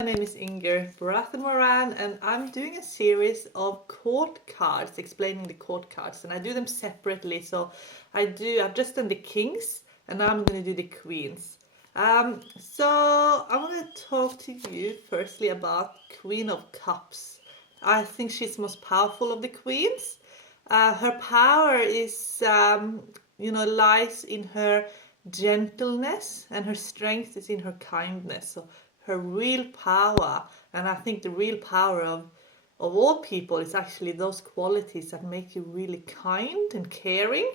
My name is Inger Moran, and I'm doing a series of court cards, explaining the court cards, and I do them separately. So I've just done the kings, and now I'm going to do the queens. So I want to talk to you firstly about Queen of Cups. I think she's the most powerful of the queens. Her power is, lies in her gentleness, and her strength is in her kindness. So her real power, and I think the real power of all people is actually those qualities that make you really kind and caring.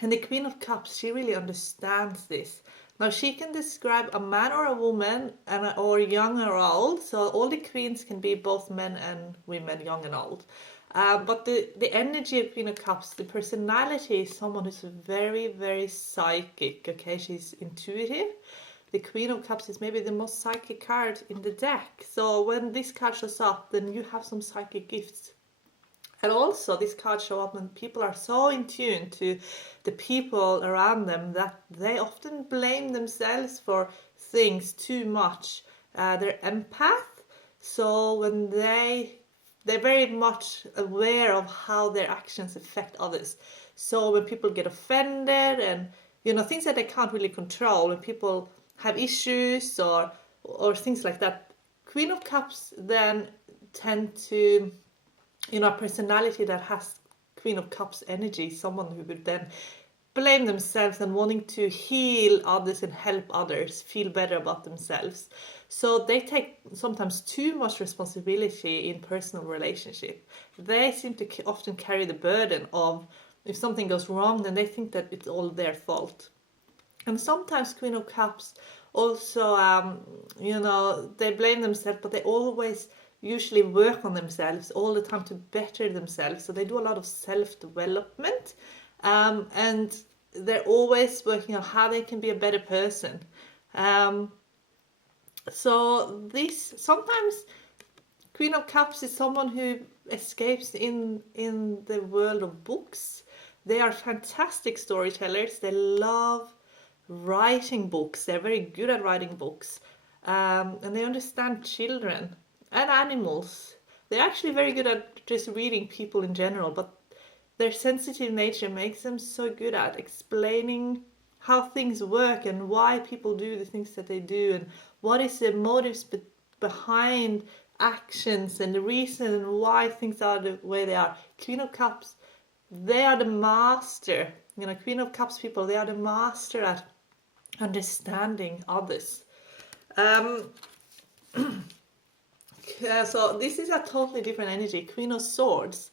And the Queen of Cups, she really understands this. Now she can describe a man or a woman, or young or old. So all the queens can be both men and women, young and old. But the energy of Queen of Cups, the personality is someone who's very, very psychic. Okay, she's intuitive. The Queen of Cups is maybe the most psychic card in the deck. So when this card shows up, then you have some psychic gifts. And also, this card show up when people are so in tune to the people around them that they often blame themselves for things too much. They're empath, so when they're very much aware of how their actions affect others. So when people get offended and things that they can't really control, when people have issues or things like that, Queen of Cups then tend to, a personality that has Queen of Cups energy, someone who would then blame themselves and wanting to heal others and help others feel better about themselves. So they take sometimes too much responsibility in personal relationship. They seem to often carry the burden of, if something goes wrong, then they think that it's all their fault. And sometimes Queen of Cups also, they blame themselves, but they always usually work on themselves all the time to better themselves. So they do a lot of self-development, and they're always working on how they can be a better person. So this sometimes Queen of Cups is someone who escapes in the world of books. They are fantastic storytellers. They love writing books. They're very good at writing books, and they understand children and animals. They're actually very good at just reading people in general, but their sensitive nature makes them so good at explaining how things work and why people do the things that they do, and what is the motives behind actions and the reason why things are the way they are. Queen of Cups, they are the master. Queen of Cups people, they are the master at understanding others. So this is a totally different energy. Queen of Swords.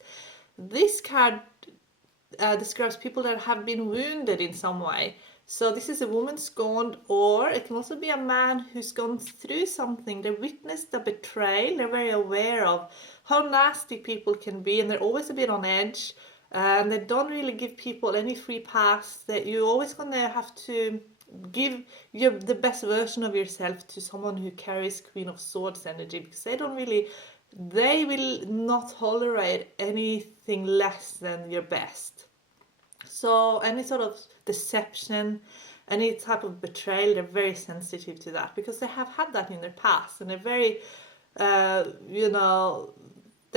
This card describes people that have been wounded in some way. So this is a woman scorned, or it can also be a man who's gone through something. They witnessed a betrayal. They're very aware of how nasty people can be, and they're always a bit on edge. And they don't really give people any free pass. That you're always gonna have to give the best version of yourself to someone who carries Queen of Swords energy, because they will not tolerate anything less than your best. So any sort of deception, any type of betrayal, they're very sensitive to that, because they have had that in their past, and they're very, they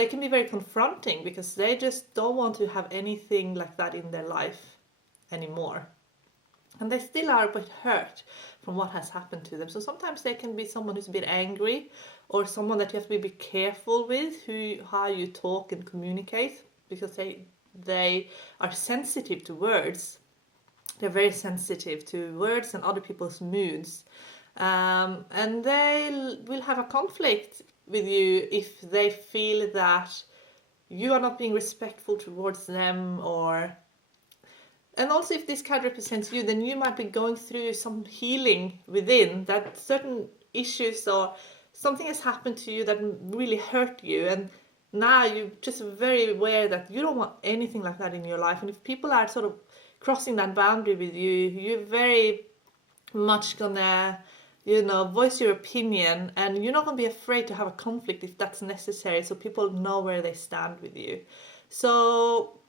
can be very confronting, because they just don't want to have anything like that in their life anymore. And they still are a bit hurt from what has happened to them. So sometimes they can be someone who's a bit angry, or someone that you have to be careful with how you talk and communicate, because they are sensitive to words. They're very sensitive to words and other people's moods. And they will have a conflict with you if they feel that you are not being respectful towards them, and also if this card represents you, then you might be going through some healing within, that certain issues or something has happened to you that really hurt you, and now you're just very aware that you don't want anything like that in your life. And if people are sort of crossing that boundary with you, you're very much gonna voice your opinion, and you're not gonna be afraid to have a conflict if that's necessary, so people know where they stand with you. So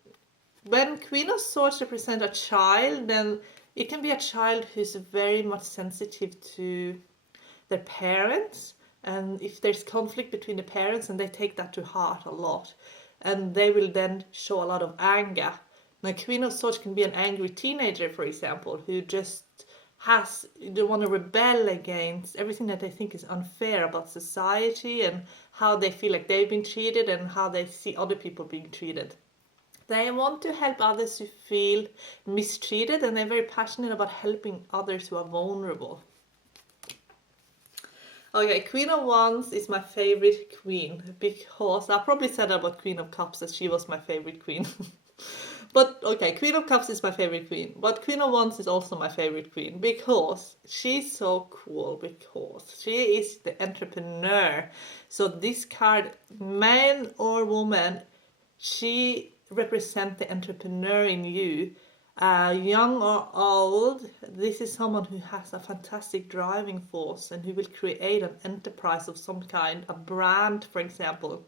when Queen of Swords represent a child, then it can be a child who's very much sensitive to their parents, and if there's conflict between the parents, and they take that to heart a lot, and they will then show a lot of anger. Now, Queen of Swords can be an angry teenager, for example, who just they want to rebel against everything that they think is unfair about society and how they feel like they've been treated and how they see other people being treated. They want to help others who feel mistreated, and they're very passionate about helping others who are vulnerable. Okay, Queen of Wands is my favorite queen, because I probably said that about Queen of Cups, that she was my favorite queen. But okay, Queen of Cups is my favorite queen, but Queen of Wands is also my favorite queen because she's so cool, because she is the entrepreneur. So this card, man or woman, she represents the entrepreneur in you. Young or old, this is someone who has a fantastic driving force and who will create an enterprise of some kind, a brand, for example.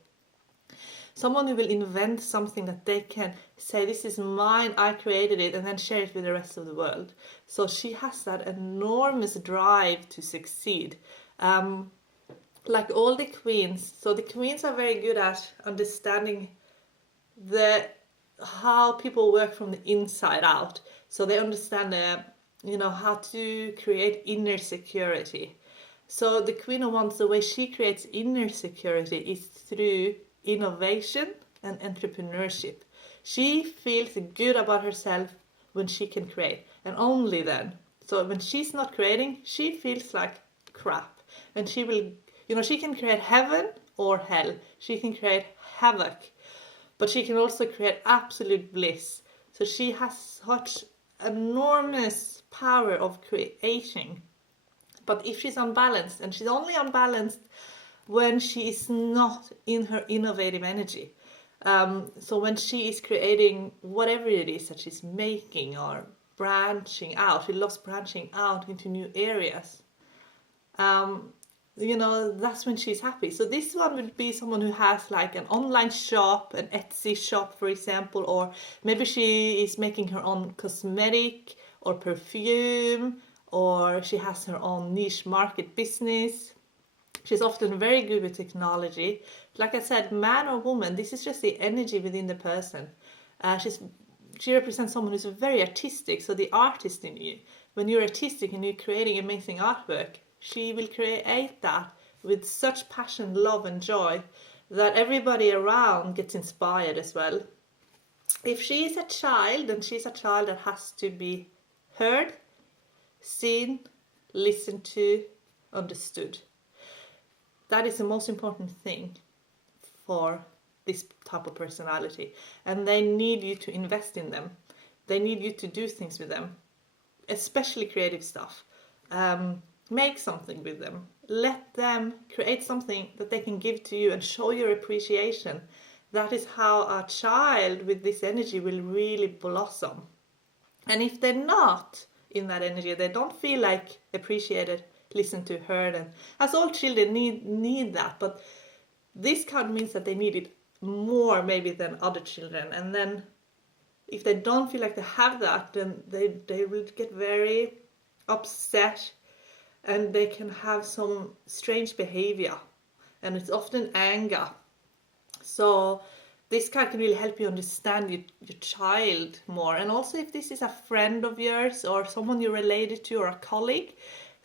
Someone who will invent something that they can say, this is mine, I created it, and then share it with the rest of the world. So she has that enormous drive to succeed. Like all the queens, so the queens are very good at understanding how people work from the inside out. So they understand how to create inner security. So the Queen of Wands, the way she creates inner security is through innovation and entrepreneurship. She feels good about herself when she can create, and only then. So when she's not creating, she feels like crap, and she will, she can create heaven or hell. She can create havoc, but she can also create absolute bliss. So she has such enormous power of creating. But if she's unbalanced, and she's only unbalanced when she is not in her innovative energy. So when she is creating whatever it is that she's making or branching out, she loves branching out into new areas. That's when she's happy. So this one would be someone who has like an online shop, an Etsy shop, for example, or maybe she is making her own cosmetic or perfume, or she has her own niche market business. She's often very good with technology. Like I said, man or woman, this is just the energy within the person. She represents someone who's very artistic, so the artist in you. When you're artistic and you're creating amazing artwork, she will create that with such passion, love and joy that everybody around gets inspired as well. If she is a child, then she's a child that has to be heard, seen, listened to, understood. That is the most important thing for this type of personality. And they need you to invest in them. They need you to do things with them, especially creative stuff. Make something with them. Let them create something that they can give to you and show your appreciation. That is how a child with this energy will really blossom. And if they're not in that energy, they don't feel like appreciated, listened to, heard, and as all children need that, but this card means that they need it more maybe than other children. And then if they don't feel like they have that, then they will get very upset, and they can have some strange behavior, and it's often anger. So this card can really help you understand your child more. And also if this is a friend of yours or someone you're related to or a colleague,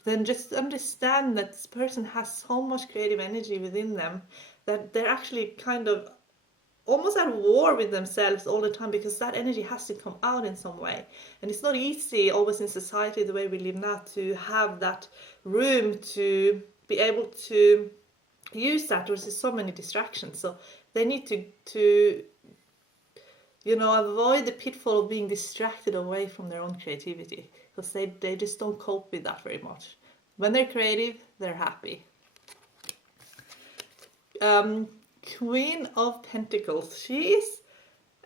then just understand that this person has so much creative energy within them that they're actually kind of almost at war with themselves all the time, because that energy has to come out in some way. And it's not easy always in society the way we live now to have that room to be able to use that. There's so many distractions, so they need to avoid the pitfall of being distracted away from their own creativity, because they just don't cope with that very much. When they're creative, they're happy. Queen of Pentacles. She is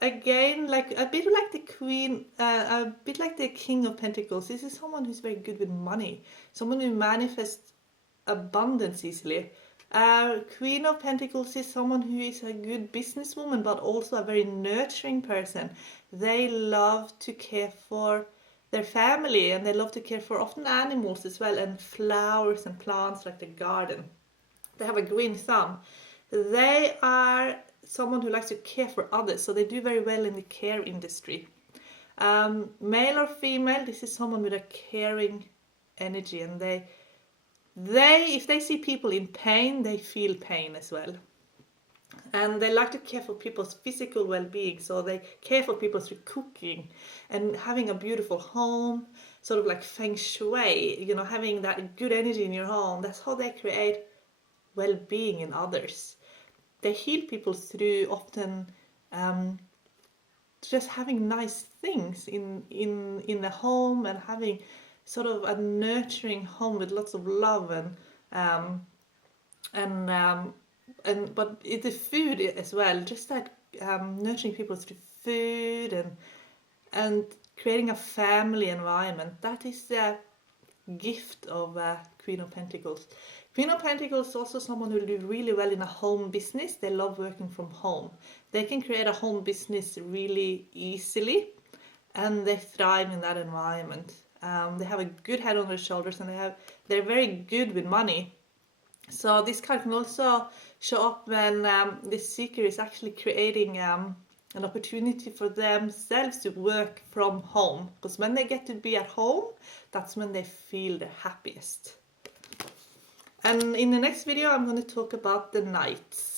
again like a bit like the Queen, a bit like the King of Pentacles. This is someone who's very good with money, someone who manifests abundance easily. Queen of Pentacles is someone who is a good businesswoman, but also a very nurturing person. They love to care for their family, and they love to care for often animals as well, and flowers and plants like the garden. They have a green thumb. They are someone who likes to care for others, so they do very well in the care industry. Male or female, this is someone with a caring energy, and they if they see people in pain, they feel pain as well. And they like to care for people's physical well-being, so they care for people through cooking and having a beautiful home, sort of like feng shui, you know, having that good energy in your home. That's how they create well-being in others. They heal people through often just having nice things in the home, and having sort of a nurturing home with lots of love but the food as well, just that nurturing people through food and creating a family environment. That is the gift of Queen of Pentacles. Queen of Pentacles is also someone who will do really well in a home business. They love working from home. They can create a home business really easily, and they thrive in that environment. They have a good head on their shoulders, and they're very good with money. So this card can also show up when the seeker is actually creating an opportunity for themselves to work from home. Because when they get to be at home, that's when they feel the happiest. And in the next video, I'm going to talk about the Knights.